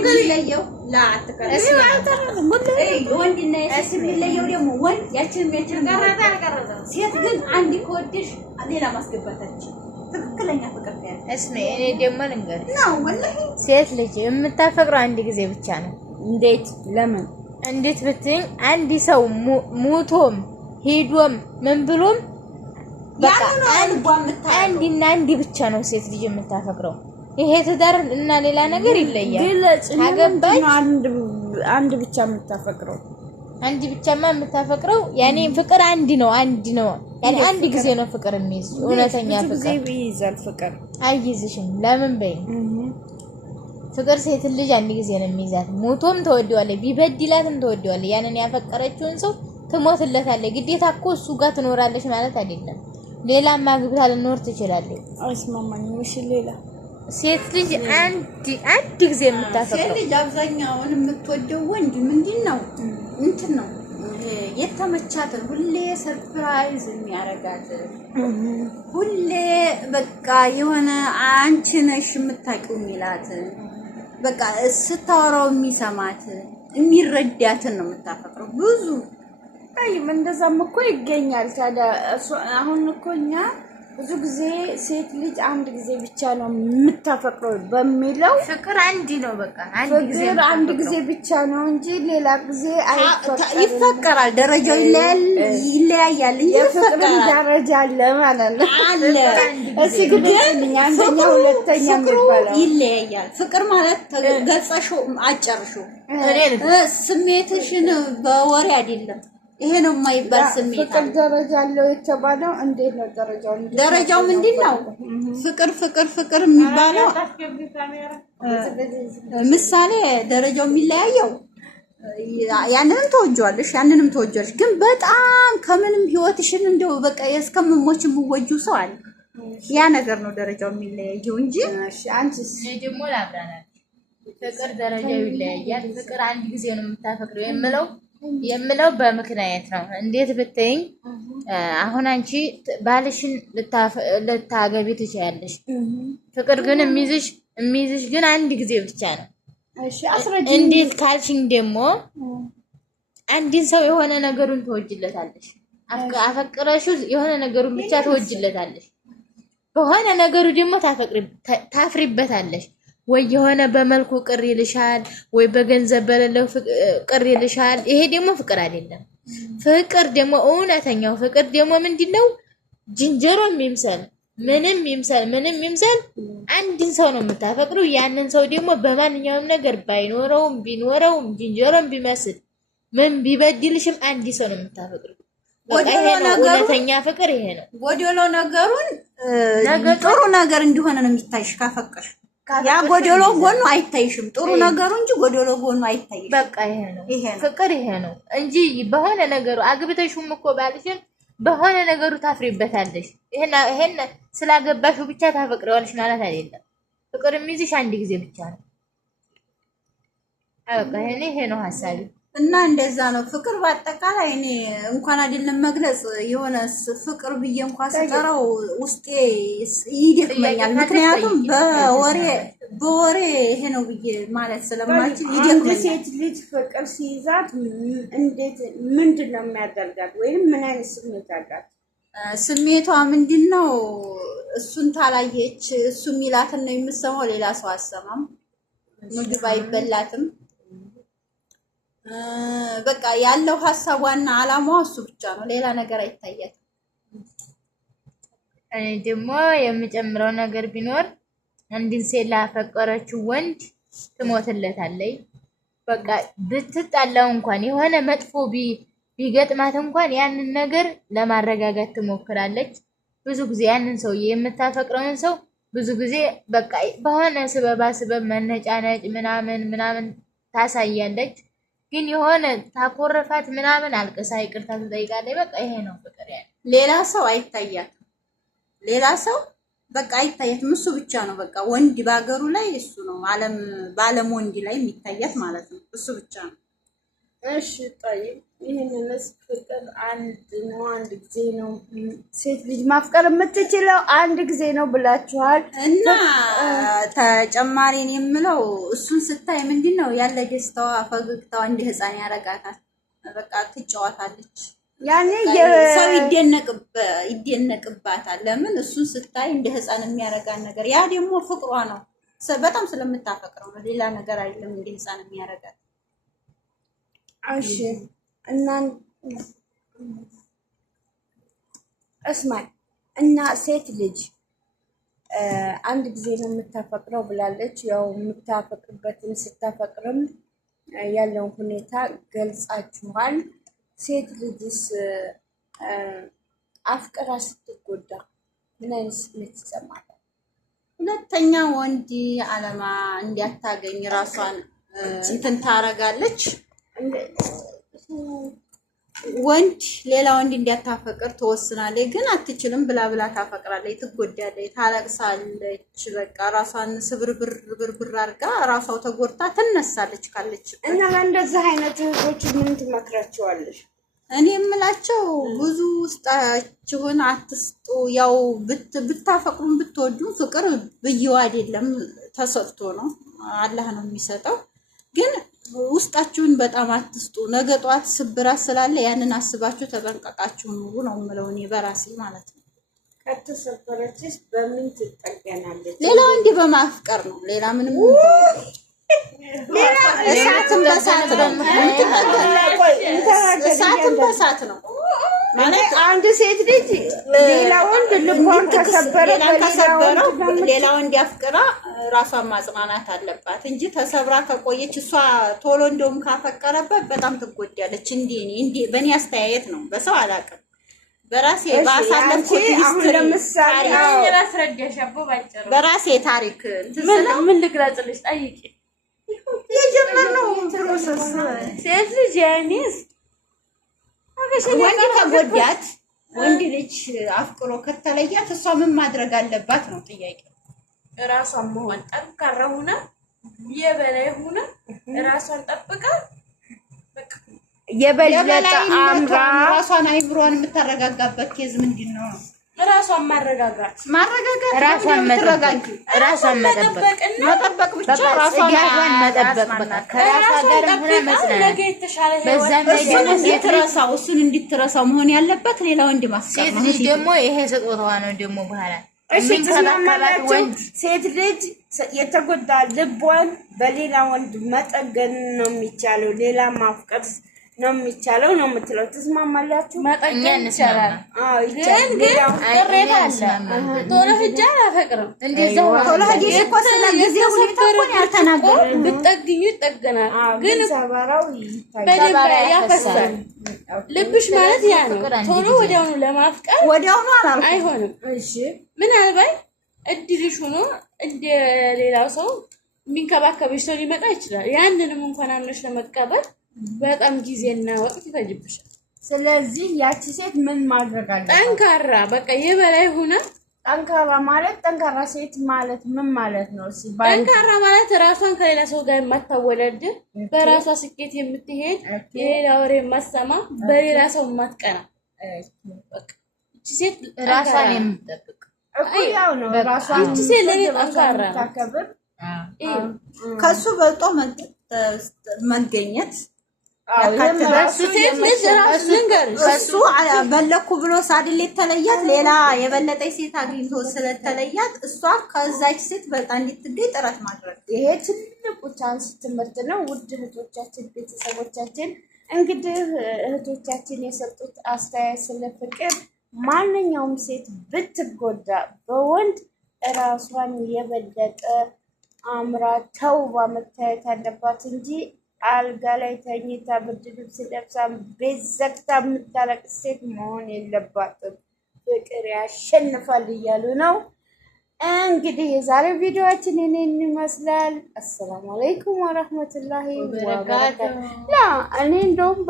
የሚለየው لا አትከራከር ወንድና ሴት የሚለየው ደግሞ ወንድ ያችን ሴት ግን አንድ ከወደሽ ሌላ ማስገባታች ትክክለኛ ፍቅር ያለ እስሜ እኔ ደግሞ ልንገር ነው ወላሂ ሴት ልጅ የምታፈቅረው አንድ ጊዜ ብቻ ነው። እንዴት ለምን እንዴት ብትኝ አንድ ሰው ሙቶም ሄዶም ምን ብሎም በቃ አንድና አንድ ብቻ ነው ሴት ልጅ የምታፈቅረው። ይሄ ትዳር እና ሌላ ነገር ይለያል። አገባኝ አንድ ብቻ የምታፈቅረው አንድ ብቻማ የምታፈቅረው ያኔ ፍቅር አንድ ነው ያኔ አንድ ጊዜ ነው ፍቅር የሚይዝ እውነተኛ ፍቅር ይይዛል። ፍቅር አይይዝሽም። ለምን በይ ፍቅር ሴት ልጅ አንድ ጊዜ ነው የሚይዛት። ሞቶም ተወደዋለች ቢበድላትም ተወደዋለች። ያንን ያፈቀረችውን ሰው ትሞትለታለች። ግዴታ እኮ እሱ ጋር ትኖራለች ማለት አይደለም። ሌላም ማግብታ ልኖር ትችላለች። አይስማማኝም። እሺ ሌላ ሴት ልጅ አንድ ጊዜ የምታፈቅረው ሴት ልጅ አብዛኛውን የምትወደው ወንድ ምንድነው እንትን ነው የተመቻትን ሁሌ ሰርፕራይዝ የሚያረጋት ሁሌ በቃ የሆነ አንቺ ነሽ የምታውቂው የሚላት በቃ ስታወራው የሚሰማት የሚረዳትን ነው የምታፈቅረው። ብዙ አይም እንደዛም እኮ ይገኛል። ታዲያ አሁን እኮ እኛ ብዙ ጊዜ ሴት ልጅ አንድ ጊዜ ብቻ ነው የምታፈቅረው በሚለው ፍቅር አንድ ነው በቃ አንድ ጊዜ ብቻ ነው እንጂ ሌላ ጊዜ ይፈቀራል። ደረጃው ይለያያል እንጂ የፍቅር ደረጃ አለ ማለት ነው አለ። እሺ ግን አንደኛ ሁለተኛ የሚባለው ይለያያል። ፍቅር ማለት ተገጸሹ አጨርሹ ስሜትሽን በወሬ አይደለም። ይሄ ነው የማይባል ስሜት ፍቅር ደረጃ አለው የተባለው እንዴት ነው ደረጃው? ደረጃው ምንድነው? ፍቅር የሚባለው ምሳሌ ደረጃው የሚለያየው ያንንም ተወጇለሽ ግን በጣም ከምንም ህይወትሽን እንደው በቃ እስከምሞች የምወጁ ሰው አለ። ያ ነገር ነው ደረጃው የሚለያየው እንጂ እሺ አንቺስ? ደግሞ ላብራና ፍቅር ደረጃው ይለያያል። ፍቅር አንድ ጊዜ ነው የምታፈቅረው የምለው በምክንያት ነው። እንዴት ብትይኝ አሁን አንቺ ባልሽን ልታገቢ ትችያለሽ። ፍቅር ግን የሚይዝሽ ግን አንድ ጊዜ ብቻ ነው። እሺ አስረጅኝ። እንዴት ካልሽኝ ደግሞ አንድን ሰው የሆነ ነገሩን ትወጅለታለሽ። አፈቅረሽው የሆነ ነገሩን ብቻ ትወጅለታለሽ። በሆነ ነገሩ ደግሞ ታፍሪበታለሽ። ወይ የሆነ በመልኩ ቅር ይልሻል፣ ወይ በገንዘብ በሌለው ቅር ይልሻል። ይሄ ደግሞ ፍቅር አይደለም። ፍቅር ደግሞ እውነተኛው ፍቅር ደግሞ ምንድነው? ዝንጀሮም ይምሰል ምንም ይምሰል አንድን ሰው ነው የምታፈቅሩ። ያንን ሰው ደግሞ በማንኛውም ነገር ባይኖረውም ቢኖረውም ዝንጀሮም ቢመስል ምን ቢበድልሽም አንድ ሰው ነው የምታፈቅሩ። እውነተኛ ፍቅር ይሄ ነው። ጎዶሎ ነገሩን ጥሩ ነገር እንዲሆነ ነው የሚታይሽ ካፈቀርሽ። ያ ጎዶሎ ጎኑ አይታይሽም፣ ጥሩ ነገሩ እንጂ ጎዶሎ ጎኑ አይታይሽም። በቃ ይሄ ነው ፍቅር ይሄ ነው እንጂ በሆነ ነገሩ አግብተሽም እኮ ባልሽን በሆነ ነገሩ ታፍሪበታለሽ። ይሄን ስላገባሽው ብቻ ታፈቅረዋለሽ ማለት አይደለም። ፍቅር የሚይዝሽ አንድ ጊዜ ብቻ ነው። በቃ ይሄ ነው ሐሳቢ እና እንደዛ ነው ፍቅር። በአጠቃላይ እኔ እንኳን አይደለም መግለጽ የሆነ ፍቅር ብዬ እንኳን ስጠራው ውስጤ ይደክመኛል። ምክንያቱም በወሬ ይሄ ነው ብዬ ማለት ስለማልችል ይደክመኛል። ሴት ልጅ ፍቅር ሲይዛት እንዴት ምንድነው የሚያደርጋት ወይንም ምን አይነት ስሜት አላት? ስሜቷ ምንድነው? እሱን ታላየች እሱ ሚላትን ነው የምትሰማው፣ ሌላ ሰው አሰማም። ምግብ አይበላትም። በቃ ያለው ሐሳቧና አላማዋ እሱ ብቻ ነው፣ ሌላ ነገር አይታያትም። እኔ ደግሞ የምጨምረው ነገር ቢኖር አንድን ሴት ላፈቀረችው ወንድ ትሞትለታለች። በቃ ብትጣላው እንኳን የሆነ መጥፎ ቢገጥማት እንኳን ያንን ነገር ለማረጋጋት ትሞክራለች። ብዙ ጊዜ ያንን ሰው የምታፈቅረውን ሰው ብዙ ጊዜ በቃ በሆነ ስበብ መነጫነጭ ምናምን ታሳያለች። ግን የሆነ ታኮረፋት ምናምን አልቀሳ ይቅርታ ትጠይቃለች። በቃ ይሄ ነው ፍቅር ያለ። ሌላ ሰው አይታያትም። ሌላ ሰው በቃ አይታያትም። እሱ ብቻ ነው በቃ ወንድ ባገሩ ላይ እሱ ነው ዓለም ወንድ ላይ የሚታያት ማለት ነው። እሱ ብቻ ነው። እሺ ጠይቅ ይሄንንስ ፍቅር አንድ ጊዜ ነው ሴት ልጅ ማፍቀር የምትችለው አንድ ጊዜ ነው ብላችኋል። እና ተጨማሪን የምለው እሱን ስታይ ምንድነው ያለ ደስታዋ ፈገግታዋ እንደ ህፃን ያረጋታል። በቃ ትጫወታለች። ያኔ ሰው ይደነቅባታል። ለምን እሱን ስታይ እንደ ህፃን የሚያረጋን ነገር ያ ደግሞ ፍቅሯ ነው። በጣም ስለምታፈቅረው ነው። ሌላ ነገር አይደለም እንደ ህፃን የሚያረጋት። እሺ እና እስማይ እና ሴት ልጅ አንድ ጊዜ ነው የምታፈቅረው ብላለች። ያው የምታፈቅርበትን ስታፈቅርም ያለውን ሁኔታ ገልጻችኋል። ሴት ልጅስ አፍቅራ ስትጎዳ ምን አይነት ስሜት ይሰማል? ሁለተኛ ወንድ አለማ እንዲያታገኝ ራሷን እንትን ታረጋለች። ወንድ ሌላ ወንድ እንዲያታፈቅር ትወስናለች፣ ግን አትችልም። ብላ ታፈቅራለች፣ ትጎዳለች፣ ታለቅሳለች። በቃ ራሷን ስብርብር አድርጋ ራሷው ተጎድታ ትነሳለች ካለች። እና ለእንደዚህ አይነት እህቶች ምን ትመክራቸዋለች? እኔ የምላቸው ብዙ ውስጣችሁን አትስጡ። ያው ብታፈቅሩም ብትወዱም ፍቅር ብየው አይደለም ተሰጥቶ ነው፣ አላህ ነው የሚሰጠው። ግን ውስጣችሁን በጣም አትስጡ። ነገ ጧት ስብራት ስላለ ያንን አስባችሁ ተጠንቀቃችሁ ኑሩ ነው የምለው እኔ በራሴ ማለት ነው። ከተሰበረችስ በምን ትጠገናለች? ሌላው እንዲህ በማፍቀር ነው። ሌላ ምንም እሳትን በሳት ነው ማለት አንድ ሴት ልጅ ሌላ ወንድ ልቧን ከሰበረው ሌላ ወንድ ያፍቅራ ራሷን ማጽናናት አለባት እንጂ ተሰብራ ከቆየች እሷ ቶሎ እንደውም ካፈቀረበት በጣም ትጎዳለች። እንዴ በእኔ አስተያየት ነው፣ በሰው አላውቅም። በራሴ ባሳለፍኩት በራሴ ታሪክ ምን ልግለጽልሽ? ጠይቂ። የጀመርነው ፕሮሰስ ሴት ልጅ ያኔስ ወንድ ከጎዳት ወንድ ልጅ አፍቅሮ ከተለያት እሷ ምን ማድረግ አለባት ነው ጥያቄ። ራሷን መሆን ጠንካራ ሆና የበላይ ሆና ራሷን ጠብቃ በቃ የበለጠ አምራ ራሷን አይምሮን የምታረጋጋበት ኬዝ ምንድነው? ራሷን ማረጋጋት ራሷን መጠበቅ ብቻ ራሷን መጠበቅ በቃ ከራሷ ጋር ሆነ መስራት በዛም ላይ ደግሞ እሱን እንድትረሳው መሆን ያለበት ሌላ ወንድ ማስቀር ነው። ሴት ልጅ ደግሞ ይሄ ስጦታዋ ነው ደግሞ በኋላ ሴት ልጅ የተጎዳ ልቧን በሌላ ወንድ መጠገን ነው የሚቻለው፣ ሌላ ማፍቀር ነው የሚቻለው ነው የምትለው። ትስማማላችሁ? መጠገን ይቻላል። አዎ ይቻላል። ግን ቅሬታ አለ። ቶሎ ሂጅ አላፈቅርም እንደዛው ቶሎ ሂጅ እኮ ስለጊዜው ሁኔታ እኮ ያልተናገረ ብትጠግኙ ይጠገናል። ግን ሰባራው ይታያል፣ ያፈሳል። ልብሽ ማለት ያ ነው። ቶሎ ወዲያውኑ ለማፍቀር ወዲያውኑ አይሆንም። እሺ ምናልባት እድልሽ ሆኖ እንደ ሌላው ሰው የሚንከባከብሽ ሰው ሊመጣ ይችላል። ያንንም እንኳን አምነሽ ለመቀበል በጣም ጊዜና ወቅት ይፈጅብሻል። ስለዚህ ያቺ ሴት ምን ማድረግ አለባት? ጠንካራ በቃ የበላይ ሆና ጠንካራ ማለት ጠንካራ ሴት ማለት ምን ማለት ነው? ጠንካራ ማለት ራሷን ከሌላ ሰው ጋር የማታወዳድር፣ በራሷ ስኬት የምትሄድ፣ የሌላ ወሬ የማትሰማ፣ በሌላ ሰው የማትቀና በቃ እቺ ሴት ራሷን የምትጠብቅ እኮ ያው ነው። ራሷን እቺ ሴት ለኔ ጠንካራ ታከብር። ከሱ በልጦ መገኘት ከሱ በለኩ ብሎ ሳድል የተለያት ሌላ የበለጠች ሴት አግኝቶ ስለተለያት እሷ ከዛች ሴት በልጣ እንድትገኝ ጥረት ማድረግ ይሄ ትልቁ ቻንስ ትምህርት ነው። ውድ እህቶቻችን፣ ቤተሰቦቻችን እንግዲህ እህቶቻችን የሰጡት አስተያየት ስለ ፍቅር ማንኛውም ሴት ብትጎዳ በወንድ ራሷን የበለጠ አምራ ተውባ መታየት አለባት እንጂ አልጋ ላይ ተኝታ ብርድ ልብስ ለብሳ ቤት ዘግታ የምታለቅስ ሴት መሆን የለባትም። ፍቅር ያሸንፋል እያሉ ነው። እንግዲህ የዛሬው ቪዲዮአችን እኔን ይመስላል። አሰላሙ አለይኩም ወራህመቱላሂ ወበረካቱ። እኔ እንደውም